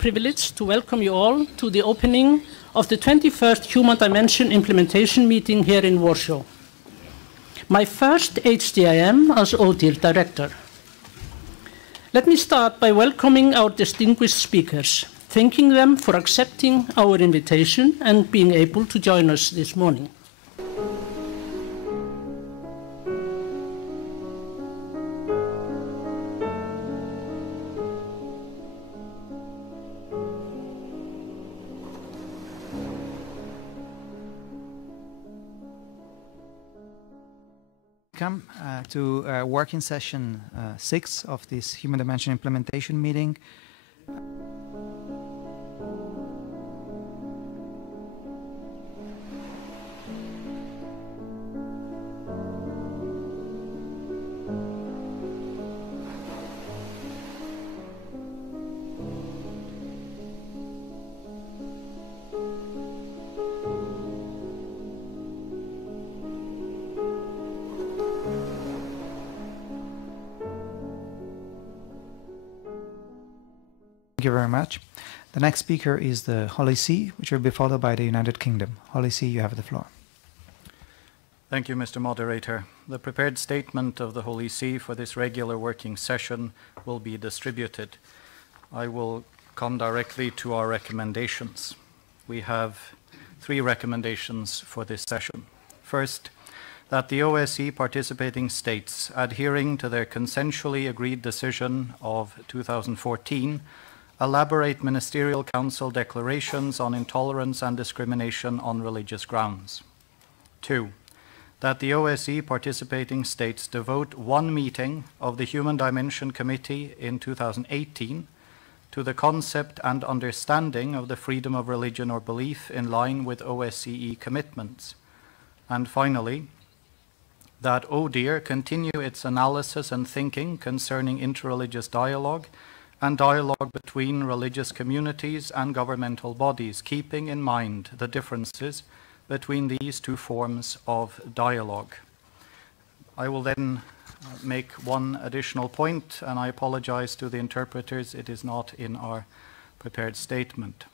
Privilege to welcome you all to the opening of the 21st Human Dimension Implementation Meeting here in Warsaw. My first HDIM as ODIHR Director. Let me start by welcoming our distinguished speakers, thanking them for accepting our invitation and being able to join us this morning. Welcome to working session 6 of this Human Dimension Implementation meeting. Thank you very much. The next speaker is the Holy See, which will be followed by the United Kingdom. Holy See, you have the floor. Thank you, Mr. Moderator. The prepared statement of the Holy See for this regular working session will be distributed. I will come directly to our recommendations. We have 3 recommendations for this session. First, that the OSCE participating states, adhering to their consensually agreed decision of 2014, elaborate Ministerial Council declarations on intolerance and discrimination on religious grounds. 2, that the OSCE participating states devote 1 meeting of the Human Dimension Committee in 2018 to the concept and understanding of the freedom of religion or belief in line with OSCE commitments. And finally, that ODIHR continue its analysis and thinking concerning interreligious dialogue and dialogue between religious communities and governmental bodies, keeping in mind the differences between these 2 forms of dialogue. I will then make 1 additional point, and I apologize to the interpreters, it is not in our prepared statement.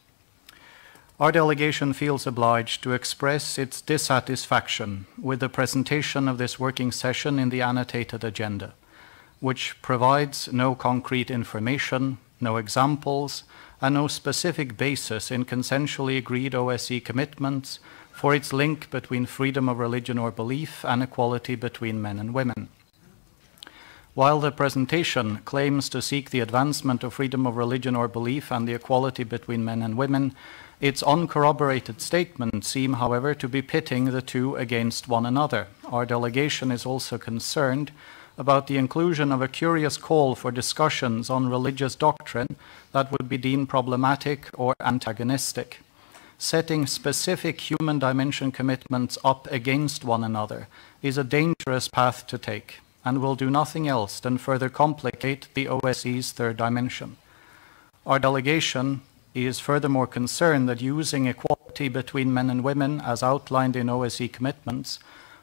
Our delegation feels obliged to express its dissatisfaction with the presentation of this working session in the annotated agenda, which provides no concrete information, no examples, and no specific basis in consensually agreed OSCE commitments for its link between freedom of religion or belief and equality between men and women. While the presentation claims to seek the advancement of freedom of religion or belief and the equality between men and women, its uncorroborated statements seem, however, to be pitting the 2 against one another. Our delegation is also concerned about the inclusion of a curious call for discussions on religious doctrine that would be deemed problematic or antagonistic. Setting specific human dimension commitments up against one another is a dangerous path to take and will do nothing else than further complicate the OSCE's 3rd dimension. Our delegation is furthermore concerned that using equality between men and women as outlined in OSCE commitments,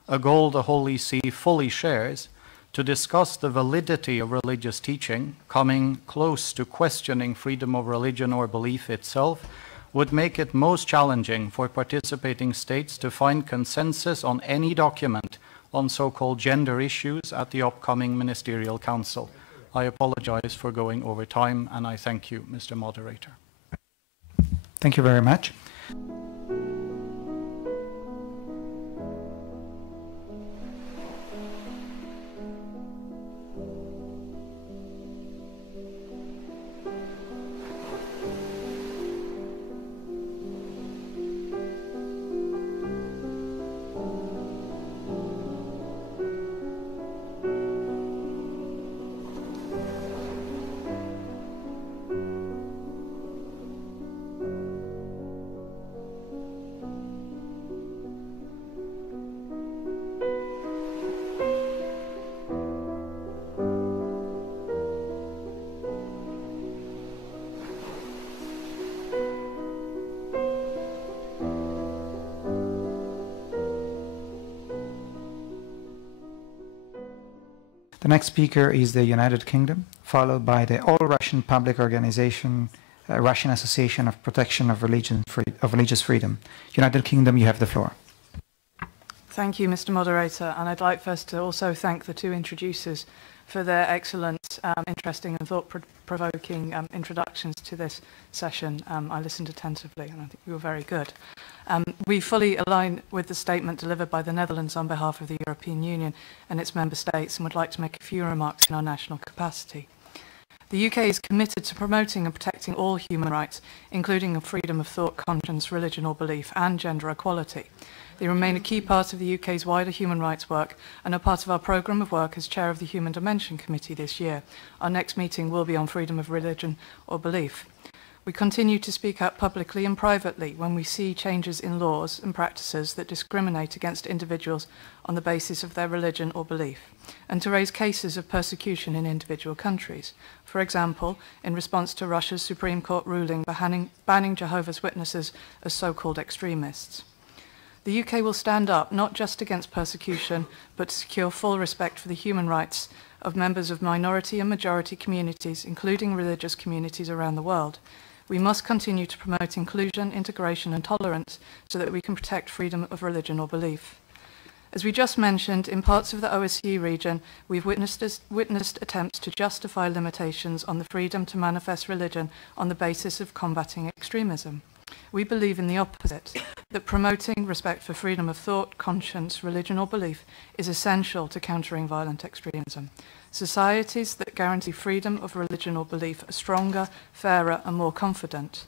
a goal the Holy See fully shares, to discuss the validity of religious teaching, coming close to questioning freedom of religion or belief itself, would make it most challenging for participating states to find consensus on any document on so-called gender issues at the upcoming Ministerial Council. I apologize for going over time, and I thank you, Mr. Moderator. Thank you very much. The next speaker is the United Kingdom, followed by the All-Russian Public Organization Russian Association of Protection of Religious Freedom. United Kingdom, you have the floor. Thank you, Mr. Moderator, and I'd like first to also thank the two introducers for their excellent, interesting and thought-provoking introductions to this session. I listened attentively and I think you were very good. We fully align with the statement delivered by the Netherlands on behalf of the European Union and its member states, and would like to make a few remarks in our national capacity. The UK is committed to promoting and protecting all human rights, including freedom of thought, conscience, religion or belief, and gender equality. They remain a key part of the UK's wider human rights work and are part of our programme of work as Chair of the Human Dimension Committee this year. Our next meeting will be on freedom of religion or belief. We continue to speak out publicly and privately when we see changes in laws and practices that discriminate against individuals on the basis of their religion or belief, and to raise cases of persecution in individual countries. For example, in response to Russia's Supreme Court ruling banning Jehovah's Witnesses as so-called extremists. The UK will stand up not just against persecution, but to secure full respect for the human rights of members of minority and majority communities, including religious communities around the world. We must continue to promote inclusion, integration and tolerance so that we can protect freedom of religion or belief. As we just mentioned, in parts of the OSCE region, we've witnessed attempts to justify limitations on the freedom to manifest religion on the basis of combating extremism. We believe in the opposite, that promoting respect for freedom of thought, conscience, religion or belief is essential to countering violent extremism. Societies that guarantee freedom of religion or belief are stronger, fairer and more confident.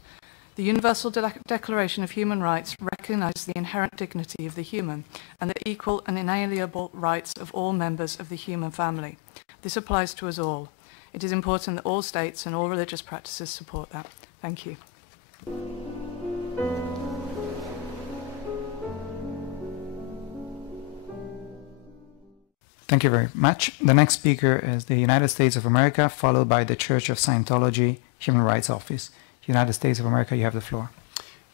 The Universal Declaration of Human Rights recognises the inherent dignity of the human and the equal and inalienable rights of all members of the human family. This applies to us all. It is important that all states and all religious practices support that. Thank you. Thank you very much. The next speaker is the United States of America, followed by the Church of Scientology Human Rights Office. United States of America, you have the floor.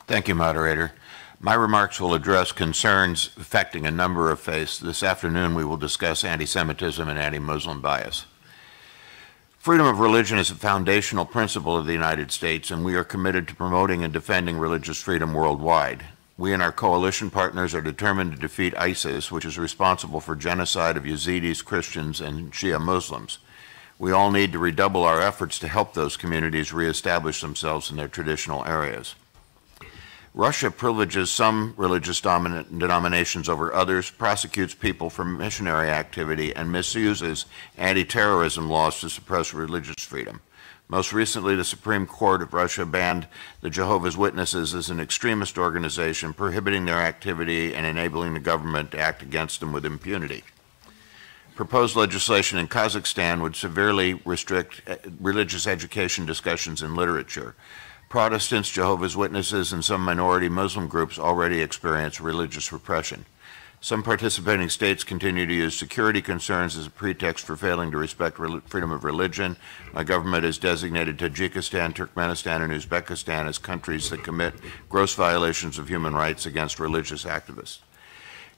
Thank you, Moderator. My remarks will address concerns affecting a number of faiths. This afternoon we will discuss anti-Semitism and anti-Muslim bias. Freedom of religion is a foundational principle of the United States, and we are committed to promoting and defending religious freedom worldwide. We and our coalition partners are determined to defeat ISIS, which is responsible for genocide of Yazidis, Christians, and Shia Muslims. We all need to redouble our efforts to help those communities reestablish themselves in their traditional areas. Russia privileges some religious denominations over others, prosecutes people for missionary activity, and misuses anti-terrorism laws to suppress religious freedom. Most recently, the Supreme Court of Russia banned the Jehovah's Witnesses as an extremist organization, prohibiting their activity and enabling the government to act against them with impunity. Proposed legislation in Kazakhstan would severely restrict religious education discussions in literature. Protestants, Jehovah's Witnesses, and some minority Muslim groups already experience religious repression. Some participating states continue to use security concerns as a pretext for failing to respect freedom of religion. My government has designated Tajikistan, Turkmenistan, and Uzbekistan as countries that commit gross violations of human rights against religious activists.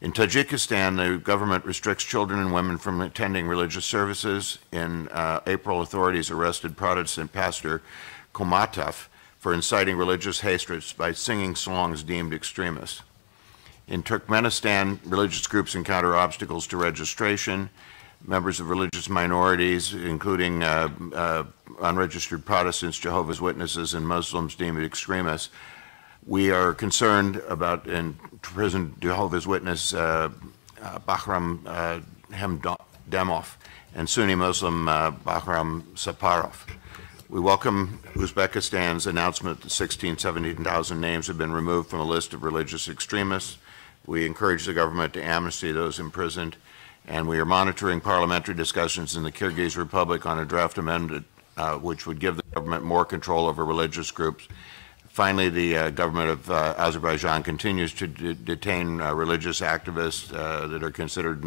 In Tajikistan, the government restricts children and women from attending religious services. In April, authorities arrested Protestant pastor Komatov for inciting religious hatred by singing songs deemed extremist. In Turkmenistan, religious groups encounter obstacles to registration. Members of religious minorities, including unregistered Protestants, Jehovah's Witnesses, and Muslims deemed extremists. We are concerned about imprisoned Jehovah's Witness Bahram Hemdamov and Sunni Muslim Bahram Saparov. We welcome Uzbekistan's announcement that 17,000 names have been removed from a list of religious extremists. We encourage the government to amnesty those imprisoned, and we are monitoring parliamentary discussions in the Kyrgyz Republic on a draft amendment which would give the government more control over religious groups. Finally, the government of Azerbaijan continues to detain religious activists that are considered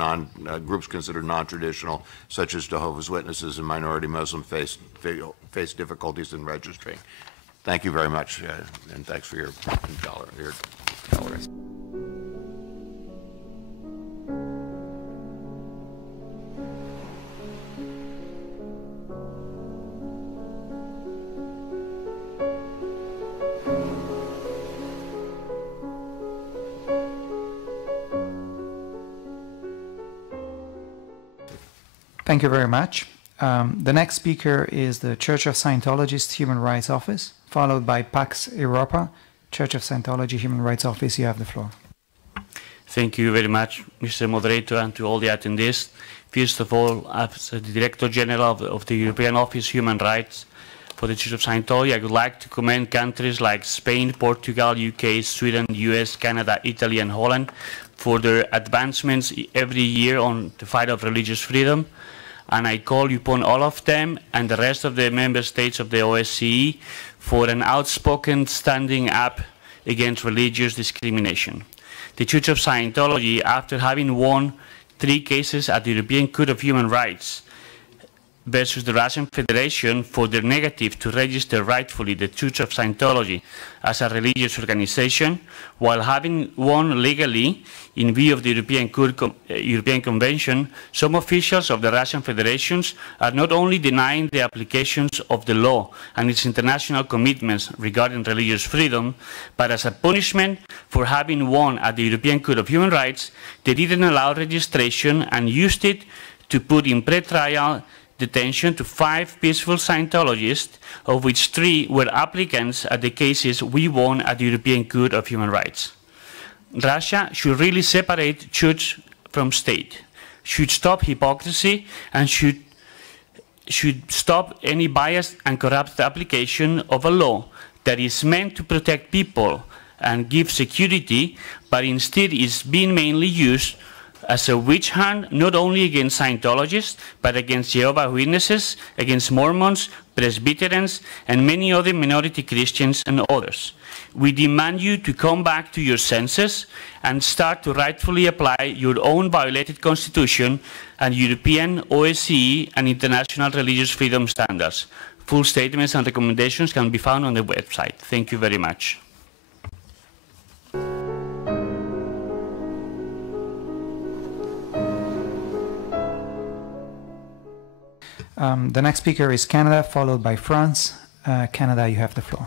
groups considered non-traditional, such as Jehovah's Witnesses, and minority Muslims face difficulties in registering. Thank you very much, and thanks for your tolerance. Thank you very much. The next speaker is the Church of Scientologists Human Rights Office, followed by Pax Europa, Church of Scientology Human Rights Office. You have the floor. Thank you very much, Mr. Moderator, and to all the attendees. First of all, as the Director General of the European Office Human Rights for the Church of Scientology, I would like to commend countries like Spain, Portugal, UK, Sweden, US, Canada, Italy, and Holland for their advancements every year on the fight of religious freedom. And I call upon all of them and the rest of the member states of the OSCE for an outspoken standing up against religious discrimination. The Church of Scientology, after having won 3 cases at the European Court of Human Rights versus the Russian Federation for their negative to register rightfully the Church of Scientology as a religious organization, while having won legally in view of the European Convention, some officials of the Russian Federations are not only denying the applications of the law and its international commitments regarding religious freedom, but as a punishment for having won at the European Court of Human Rights, they didn't allow registration and used it to put in pre-trial detention to 5 peaceful Scientologists, of which 3 were applicants at the cases we won at the European Court of Human Rights. Russia should really separate church from state, should stop hypocrisy, and should stop any biased and corrupt application of a law that is meant to protect people and give security, but instead is being mainly used as a witch hunt, not only against Scientologists, but against Jehovah's Witnesses, against Mormons, Presbyterians, and many other minority Christians and others. We demand you to come back to your senses and start to rightfully apply your own violated constitution and European, OSCE, and international religious freedom standards. Full statements and recommendations can be found on the website. Thank you very much. The next speaker is Canada, followed by France. Canada, you have the floor.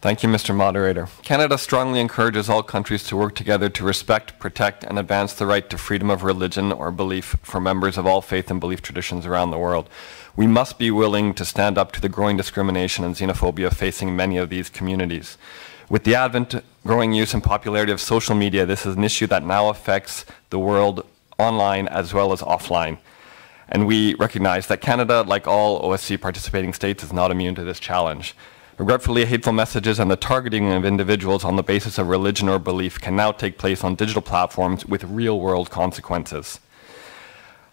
Thank you, Mr. Moderator. Canada strongly encourages all countries to work together to respect, protect, and advance the right to freedom of religion or belief for members of all faith and belief traditions around the world. We must be willing to stand up to the growing discrimination and xenophobia facing many of these communities. With the advent, growing use, and popularity of social media, this is an issue that now affects the world online as well as offline. And we recognize that Canada, like all OSCE participating states, is not immune to this challenge. Regretfully, hateful messages and the targeting of individuals on the basis of religion or belief can now take place on digital platforms with real-world consequences.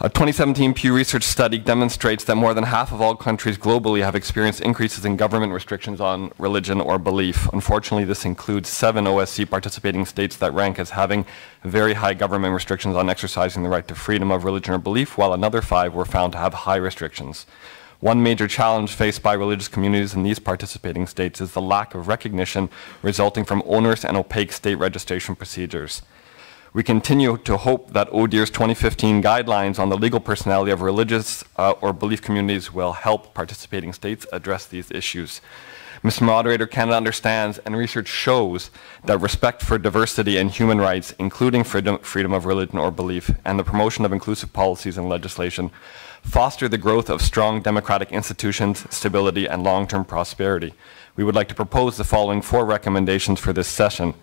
A 2017 Pew Research study demonstrates that more than half of all countries globally have experienced increases in government restrictions on religion or belief. Unfortunately, this includes 7 OSCE participating states that rank as having very high government restrictions on exercising the right to freedom of religion or belief, while another 5 were found to have high restrictions. One major challenge faced by religious communities in these participating states is the lack of recognition resulting from onerous and opaque state registration procedures. We continue to hope that ODIHR's 2015 guidelines on the legal personality of religious or belief communities will help participating states address these issues. Mr. Moderator, Canada understands and research shows that respect for diversity and human rights, including freedom of religion or belief, and the promotion of inclusive policies and legislation, foster the growth of strong democratic institutions, stability, and long-term prosperity. We would like to propose the following 4 recommendations for this session.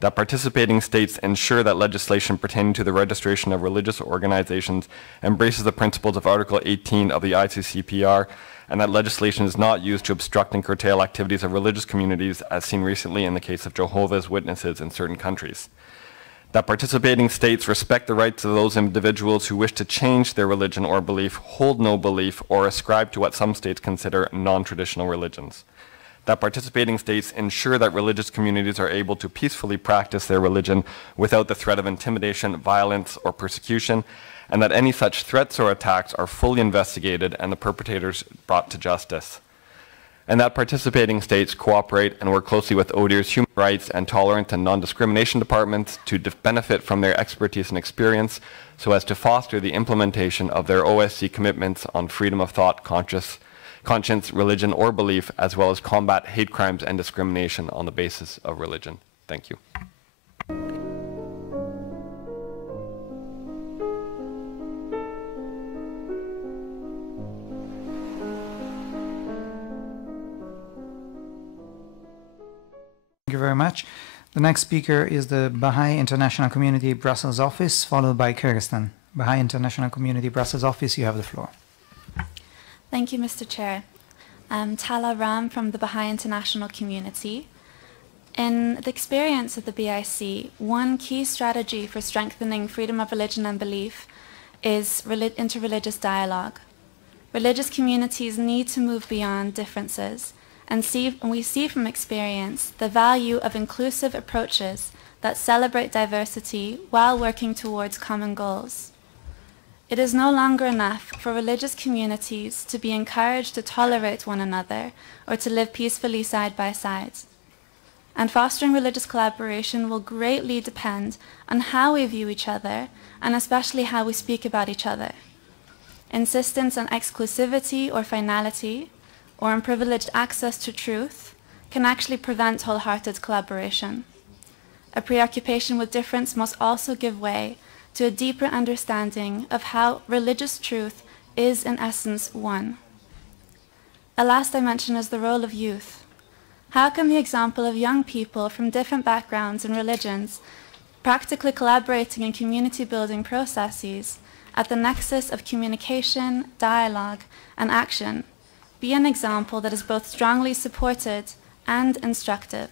That participating states ensure that legislation pertaining to the registration of religious organizations embraces the principles of Article 18 of the ICCPR, and that legislation is not used to obstruct and curtail activities of religious communities, as seen recently in the case of Jehovah's Witnesses in certain countries. That participating states respect the rights of those individuals who wish to change their religion or belief, hold no belief, or ascribe to what some states consider non-traditional religions. That participating states ensure that religious communities are able to peacefully practice their religion without the threat of intimidation, violence, or persecution, and that any such threats or attacks are fully investigated and the perpetrators brought to justice. And that participating states cooperate and work closely with ODIHR's human rights and tolerance and non-discrimination departments to benefit from their expertise and experience so as to foster the implementation of their OSCE commitments on freedom of thought, conscience, religion, or belief, as well as combat hate crimes and discrimination on the basis of religion. Thank you. much. The next speaker is the Baha'i International Community Brussels office, followed by Kyrgyzstan. Baha'i International Community Brussels office, you have the floor. Thank you, Mr. Chair. I'm Tala Ram from the Baha'i International Community. In the experience of the BIC, one key strategy for strengthening freedom of religion and belief is interreligious dialogue. Religious communities need to move beyond differences, and we see from experience the value of inclusive approaches that celebrate diversity while working towards common goals. It is no longer enough for religious communities to be encouraged to tolerate one another or to live peacefully side by side. And fostering religious collaboration will greatly depend on how we view each other, and especially how we speak about each other. Insistence on exclusivity or finality, or on privileged access to truth, can actually prevent wholehearted collaboration. A preoccupation with difference must also give way to a deeper understanding of how religious truth is in essence one. A last dimension is the role of youth. How can the example of young people from different backgrounds and religions practically collaborating in community-building processes at the nexus of communication, dialogue, and action be an example that is both strongly supported and instructive?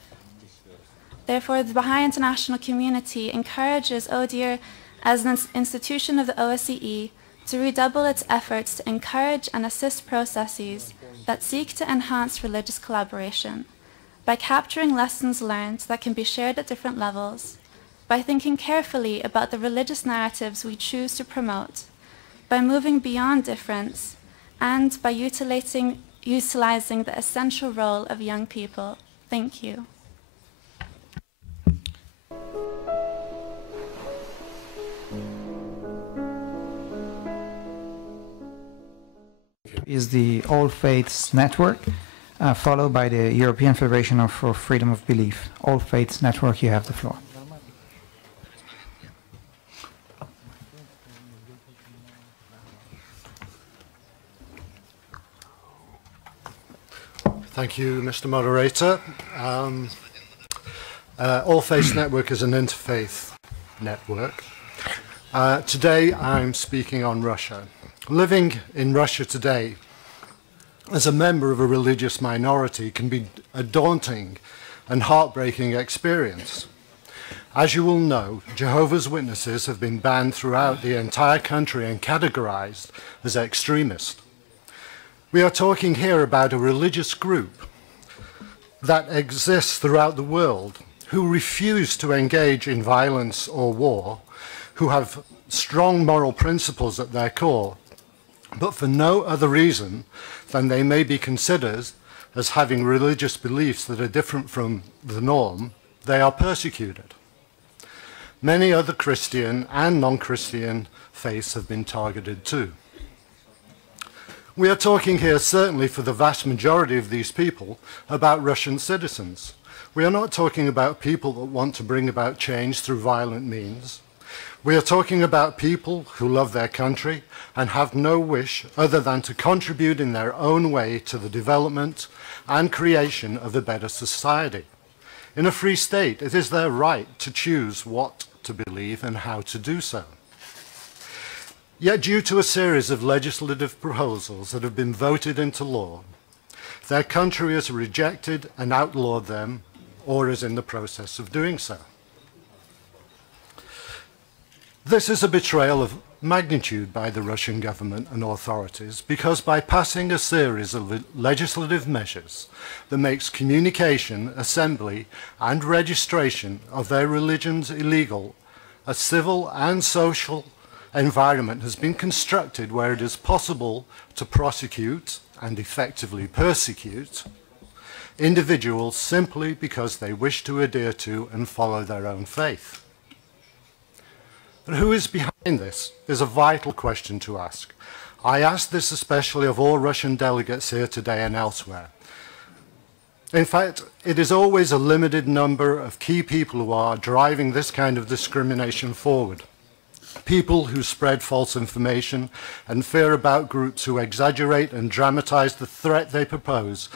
Therefore, the Baha'i International Community encourages ODIHR as an institution of the OSCE to redouble its efforts to encourage and assist processes that seek to enhance religious collaboration by capturing lessons learned that can be shared at different levels, by thinking carefully about the religious narratives we choose to promote, by moving beyond difference, and by utilizing the essential role of young people. Thank you. Is the All Faiths Network, followed by the European Federation for Freedom of Belief. All Faiths Network, you have the floor. Thank you, Mr. Moderator. All Faiths Network is an interfaith network. Today I'm speaking on Russia. Living in Russia today as a member of a religious minority can be a daunting and heartbreaking experience. As you will know, Jehovah's Witnesses have been banned throughout the entire country and categorized as extremist. We are talking here about a religious group that exists throughout the world who refuse to engage in violence or war, who have strong moral principles at their core, but for no other reason than they may be considered as having religious beliefs that are different from the norm, they are persecuted. Many other Christian and non-Christian faiths have been targeted too. We are talking here, certainly for the vast majority of these people, about Russian citizens. We are not talking about people that want to bring about change through violent means. We are talking about people who love their country and have no wish other than to contribute in their own way to the development and creation of a better society. In a free state, it is their right to choose what to believe and how to do so. Yet, due to a series of legislative proposals that have been voted into law, their country has rejected and outlawed them, or is in the process of doing so. This is a betrayal of magnitude by the Russian government and authorities, because by passing a series of legislative measures that makes communication, assembly, and registration of their religions illegal, a civil and social environment has been constructed where it is possible to prosecute and effectively persecute individuals simply because they wish to adhere to and follow their own faith. But who is behind this is a vital question to ask. I ask this especially of all Russian delegates here today and elsewhere. In fact, it is always a limited number of key people who are driving this kind of discrimination forward. People who spread false information and fear about groups who exaggerate and dramatize the threat they propose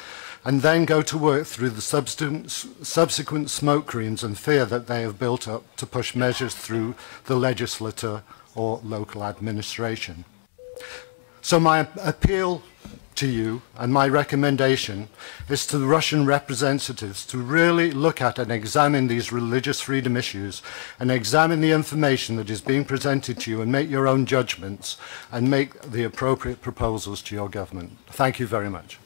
and then go to work through the subsequent smoke screens and fear that they have built up to push measures through the legislature or local administration. So my appeal to you and my recommendation is to the Russian representatives to really look at and examine these religious freedom issues and examine the information that is being presented to you and make your own judgments and make the appropriate proposals to your government. Thank you very much.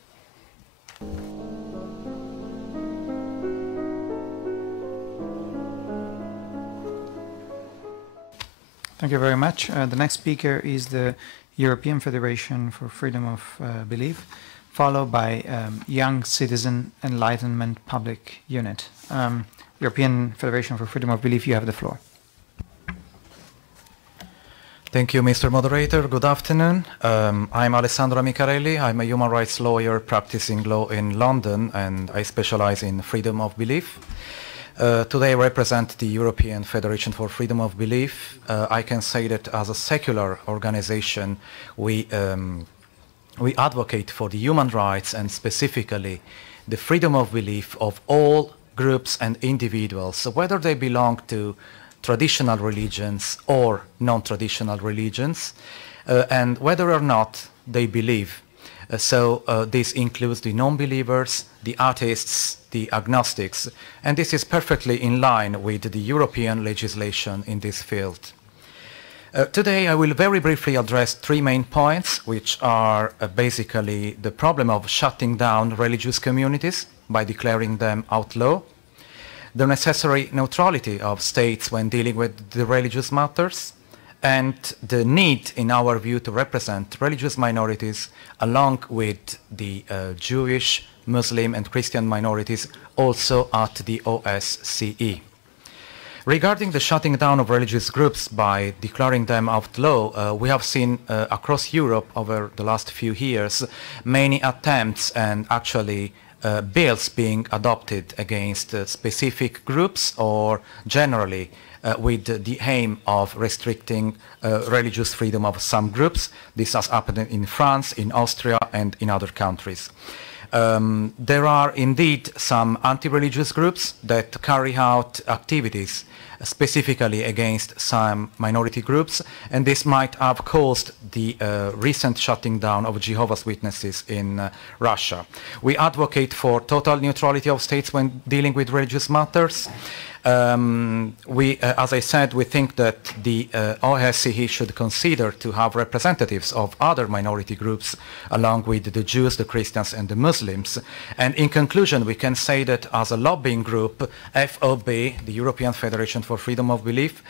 Thank you very much. The next speaker is the European Federation for Freedom of Belief, followed by Young Citizen Enlightenment Public Unit. European Federation for Freedom of Belief, you have the floor. Thank you, Mr. Moderator. Good afternoon. I'm Alessandro Micarelli. I'm a human rights lawyer practicing law in London, and I specialize in freedom of belief. Today I represent the European Federation for Freedom of Belief. I can say that as a secular organization, we advocate for the human rights and specifically the freedom of belief of all groups and individuals, whether they belong to traditional religions or non-traditional religions, and whether or not they believe. This includes the non-believers, the atheists, the agnostics, and this is perfectly in line with the European legislation in this field. Today I will very briefly address three main points, which are basically the problem of shutting down religious communities by declaring them outlaw, the necessary neutrality of states when dealing with the religious matters, and the need, in our view, to represent religious minorities along with the Jewish, Muslim and Christian minorities also at the OSCE. Regarding the shutting down of religious groups by declaring them outlaw, we have seen across Europe over the last few years many attempts and actually bills being adopted against specific groups or generally with the aim of restricting religious freedom of some groups. This has happened in France, in Austria and in other countries. There are indeed some anti-religious groups that carry out activities specifically against some minority groups, and this might have caused the recent shutting down of Jehovah's Witnesses in Russia. We advocate for total neutrality of states when dealing with religious matters. As I said, we think that the OSCE should consider to have representatives of other minority groups along with the Jews, the Christians and the Muslims. And in conclusion, we can say that as a lobbying group, FOB, the European Federation for Freedom of Belief,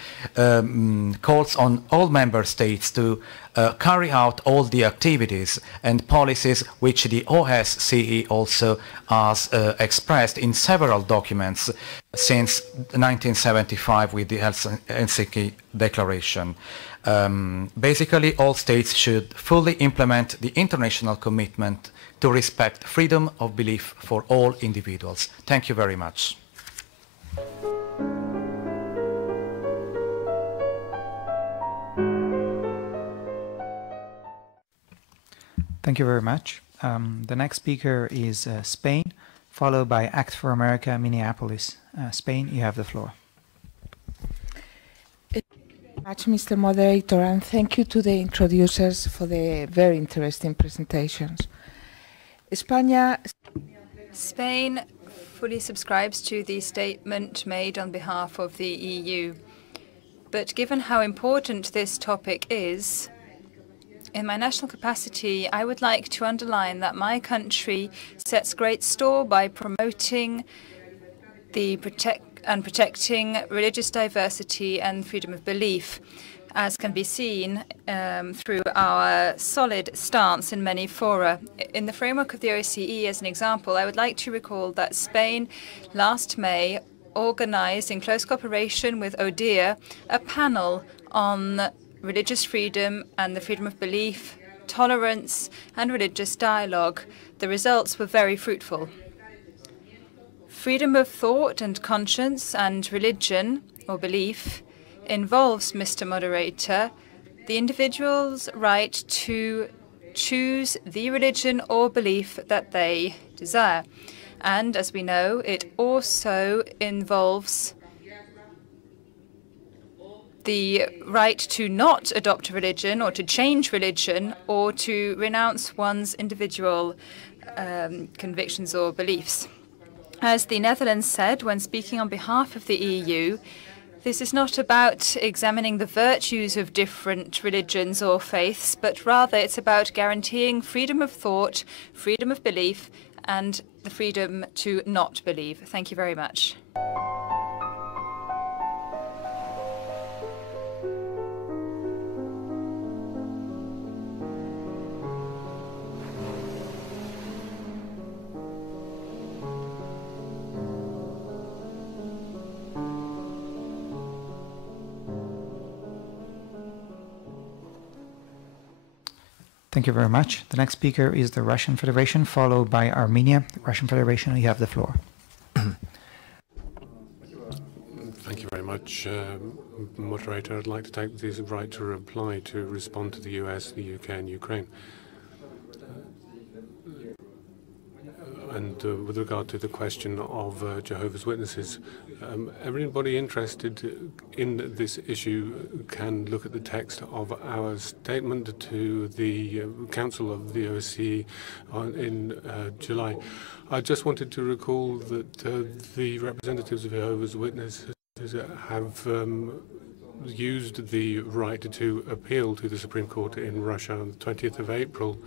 calls on all member states to carry out all the activities and policies which the OSCE also has expressed in several documents since 1975 with the Helsinki Declaration. Basically, all states should fully implement the international commitment to respect freedom of belief for all individuals. Thank you very much. Thank you very much. The next speaker is Spain, followed by Act for America, Minneapolis. Spain, you have the floor. Thank you very much, Mr. Moderator, and thank you to the introducers for the very interesting presentations. Spain fully subscribes to the statement made on behalf of the EU. But given how important this topic is, in my national capacity, I would like to underline that my country sets great store by promoting protecting religious diversity and freedom of belief, as can be seen through our solid stance in many fora. In the framework of the OSCE, as an example, I would like to recall that Spain last May organized, in close cooperation with ODIHR, a panel on religious freedom and the freedom of belief, tolerance and religious dialogue. The results were very fruitful. Freedom of thought and conscience and religion or belief involves, Mr. Moderator, the individual's right to choose the religion or belief that they desire. And as we know, it also involves the right to not adopt a religion or to change religion or to renounce one's individual convictions or beliefs. As the Netherlands said when speaking on behalf of the EU, this is not about examining the virtues of different religions or faiths, but rather it's about guaranteeing freedom of thought, freedom of belief, and the freedom to not believe. Thank you very much. Thank you very much. The next speaker is the Russian Federation, followed by Armenia. The Russian Federation, you have the floor. Thank you very much, Moderator. I'd like to take this right to reply to respond to the US, the UK and Ukraine. And with regard to the question of Jehovah's Witnesses, everybody interested in this issue can look at the text of our statement to the Council of the OSCE in July. I just wanted to recall that the representatives of Jehovah's Witnesses have used the right to appeal to the Supreme Court in Russia on the 20th of April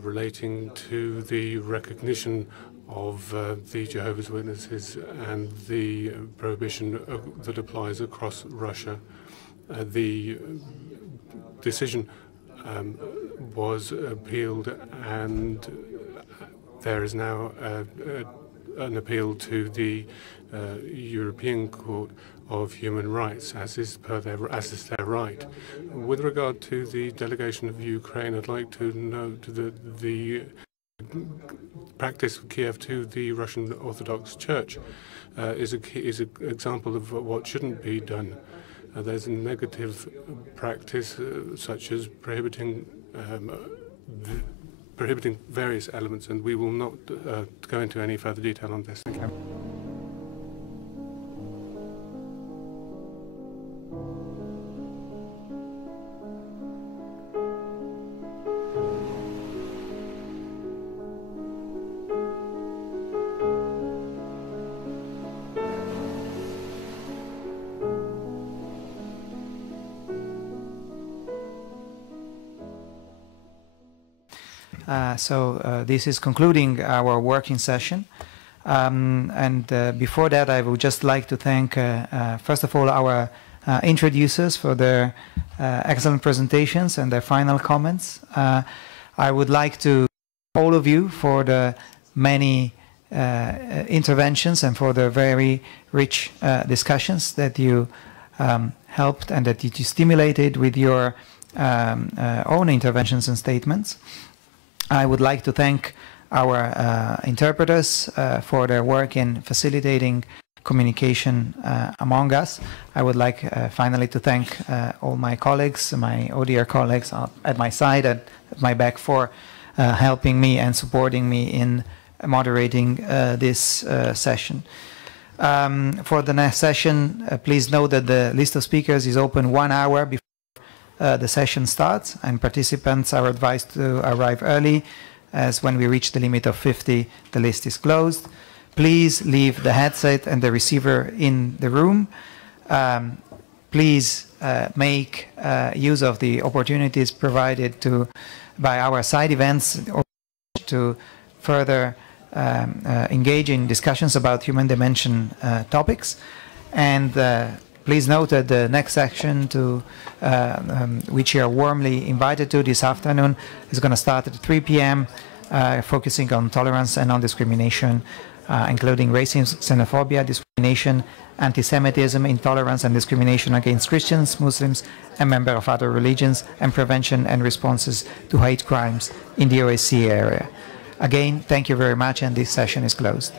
relating to the recognition of the Jehovah's Witnesses and the prohibition that applies across Russia. The decision was appealed, and there is now an appeal to the European Court of Human Rights, as is their right. With regard to the delegation of Ukraine, I'd like to note that the practice of Kiev to the Russian Orthodox Church is an example of what shouldn't be done. There's a negative practice such as prohibiting various elements, and we will not go into any further detail on this. Thank you. This is concluding our working session. Before that, I would just like to thank, first of all, our introducers for their excellent presentations and their final comments. I would like to thank all of you for the many interventions and for the very rich discussions that you helped and that you stimulated with your own interventions and statements. I would like to thank our interpreters for their work in facilitating communication among us. I would like finally to thank all my colleagues, my ODR colleagues at my side, at my back, for helping me and supporting me in moderating this session. For the next session, please note that the list of speakers is open 1 hour before the session starts, and participants are advised to arrive early, as when we reach the limit of 50, the list is closed. Please leave the headset and the receiver in the room. Please make use of the opportunities provided by our side events to further engage in discussions about human dimension topics. And please note that the next section which you are warmly invited to this afternoon is going to start at 3 p.m., focusing on tolerance and non-discrimination, including racism, xenophobia, discrimination, anti-Semitism, intolerance and discrimination against Christians, Muslims, and members of other religions, and prevention and responses to hate crimes in the OSCE area. Again, thank you very much, and this session is closed.